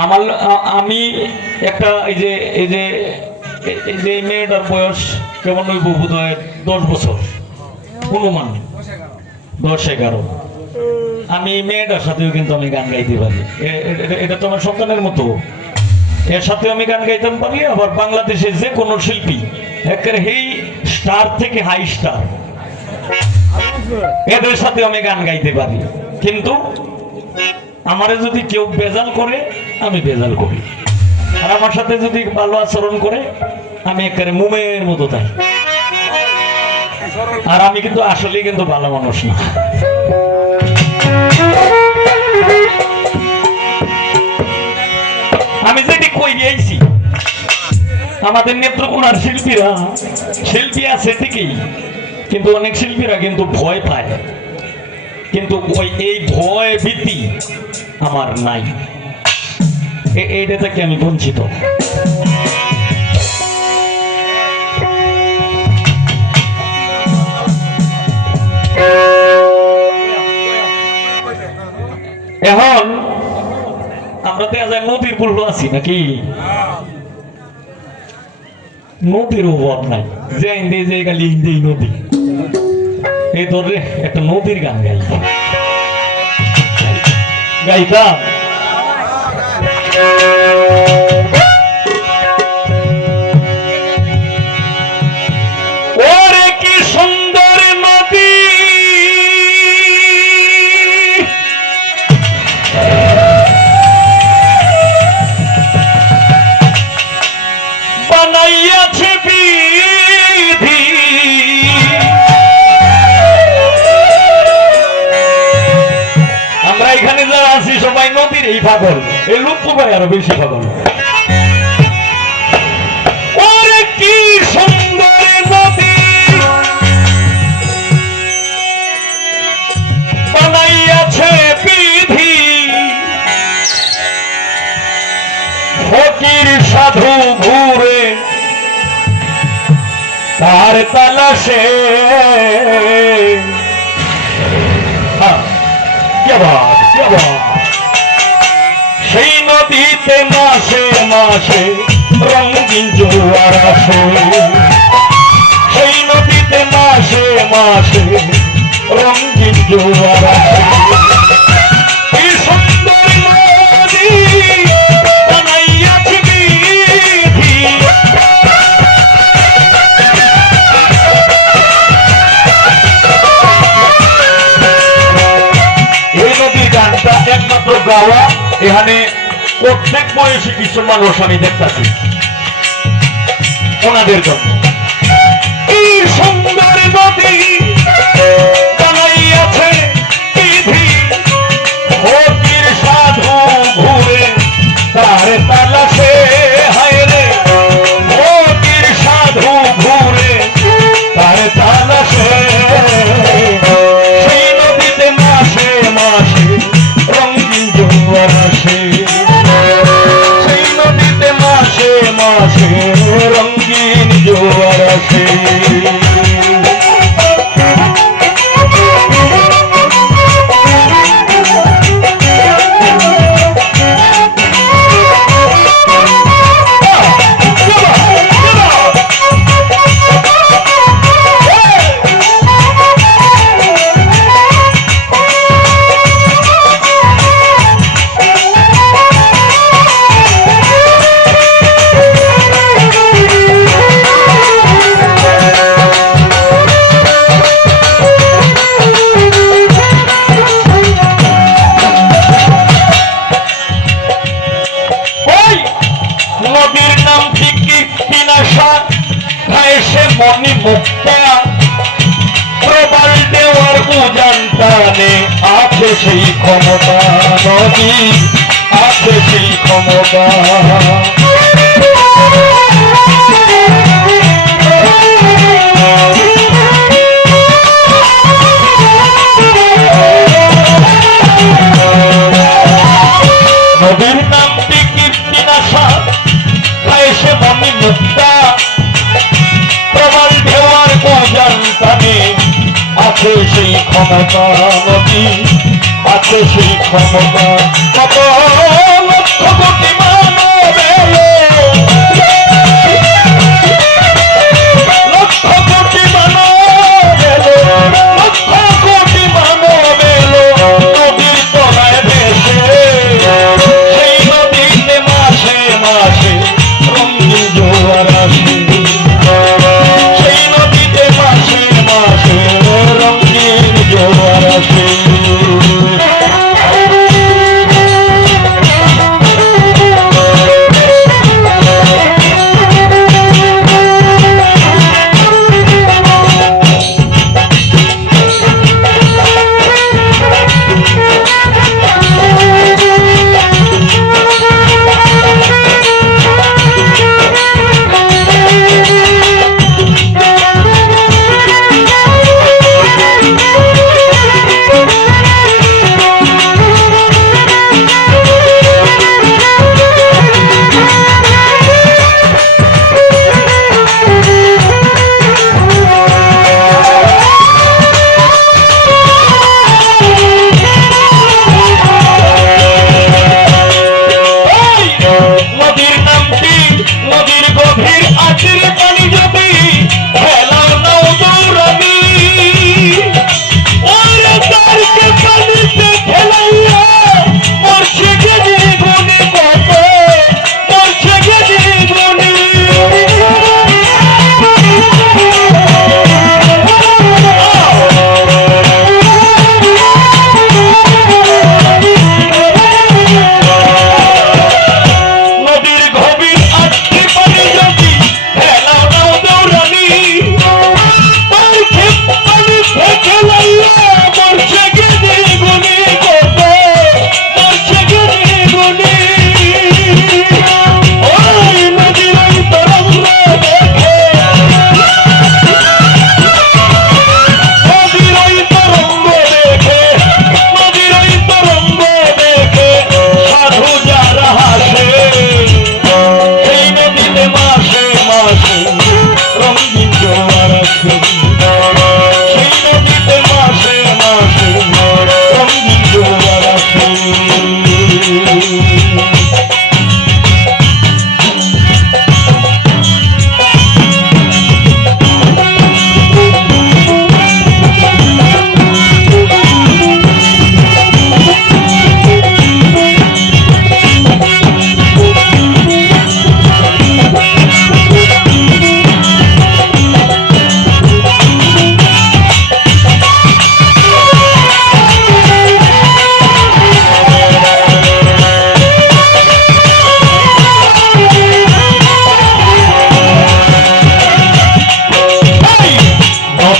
আমার আমি একটা এই যে মেয়েটার বয়স কেমন হইব বোধ হয় 10 বছর অনুমান 10-11। আমি মেয়েটার সাথেও কিন্তু আমি গান গাইতে পারি। এটা তো আমার সন্তানের মতো, এর সাথে আমি গান গাইতাম পারি। আবার বাংলাদেশে যে কোনো শিল্পী একেবারে এই স্টার থেকে হাই স্টার এদের সাথে আমি গান গাইতে পারি। কিন্তু আমারে যদি কেউ বেজাল করে আমি বেজাল করি, আর আমার সাথে যদি ভালো আচরণ করে আমি একেবারে মুমের মতো তাই। আর আমি কিন্তু আসলেই কিন্তু ভালো মানুষ না। আমি যেটি কই দিয়েছি আমাদের নেত্রকোনার শিল্পী আছে ঠিকই, কিন্তু অনেক শিল্পীরা কিন্তু ভয় পায়, কিন্তু এই ভয় ভীতি আমার নাই। এইটা থেকে আমি বঞ্চিত। এখন আমরা তো আজ নদীর পুল আছি নাকি, নদীর অভাব নাই, যে ইন্দি যে খালি ইন্দি নদী। এই ধরে একটা নদীর গান গাইতাম। ওরে কি সুন্দর নদী, বানাইয়াছে বিধি, আমরা এখানে যারা আছি সবাই নদীর এই পাগল, এই লুপ্ত ভাই আরো বেশি পাগল। ওরে কি সুন্দর নদী, বানাইয়াছে বিধি, ফকির সাধু ঘুরে তার তালাশে। সেই নদীতে মাসে মাসে রঙিন জোয়ার আসে, সেই নদীতে মাসে মাসে রঙিন জোয়ার আসে। কি সুন্দর নদী বানাইয়াছে বিধি, এই নদীর গানটা একমাত্র গাওয়া এখানে প্রত্যেক বয়সী কিছু মানুষ আমি দেখতেছি, ওনাদের জন্য। কি সুন্দর নদী বানাইয়াছে বিধি, ফকির সাধু ঘুরে তার তালাশে। হায় রে ফকির সাধু ঘুরে তার তালাশে, সেই নদীতে মাসে মাসে রঙিন জোয়ার আসে, সেই নদীতে মাসে মাসে রঙিন জোয়ার আসে। নদীর নাম কি বিনাশা, খায় সে মনি মুক্তা, প্রবল দেওয়ার উজান টানে আছে সেই ক্ষমতা, নদী আছে সেই ক্ষমতা। নদীর নাম কি বিনাশা, খায় সে মনি মুক্তা, প্রবল ঢেউয়ার উজান টানে আছে সেই ক্ষমতা, নদী আছে সেই ক্ষমতা। কত লক্ষ কোটি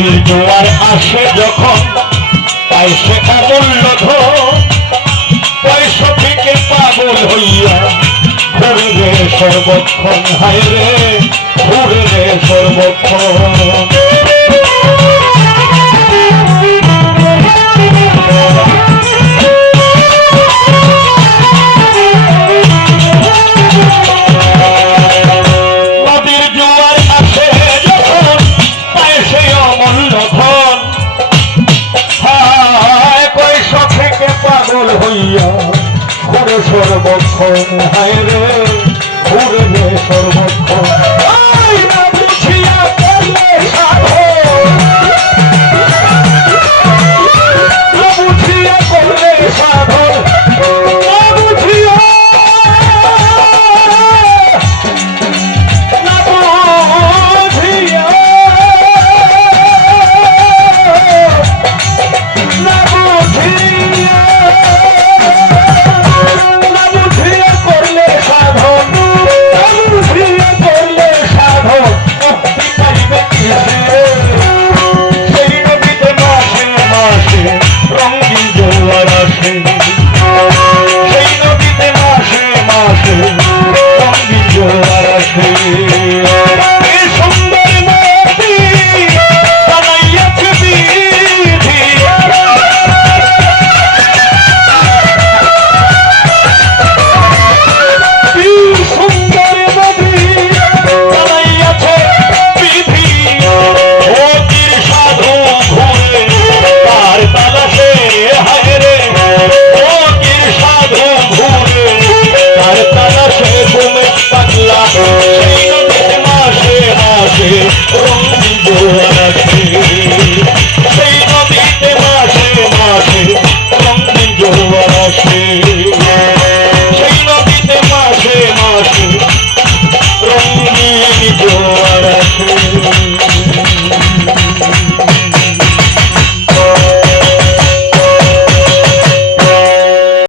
নদীর জোয়ার আসে যখন তাই শেখা মূল্যধন পয়সা থেকে পাগল হইয়া ঘুরে রে সর্বক্ষণ হায় রে ঘুরে রে সর্বক্ষণ নদীর জোয়ার আসে যখন তাই সে অমূল্য ধন হায় পয়সা থেকে পাগল হইয়া ঘুরে সর্বক্ষণ হায় রে ঘুরে রে সর্বক্ষণ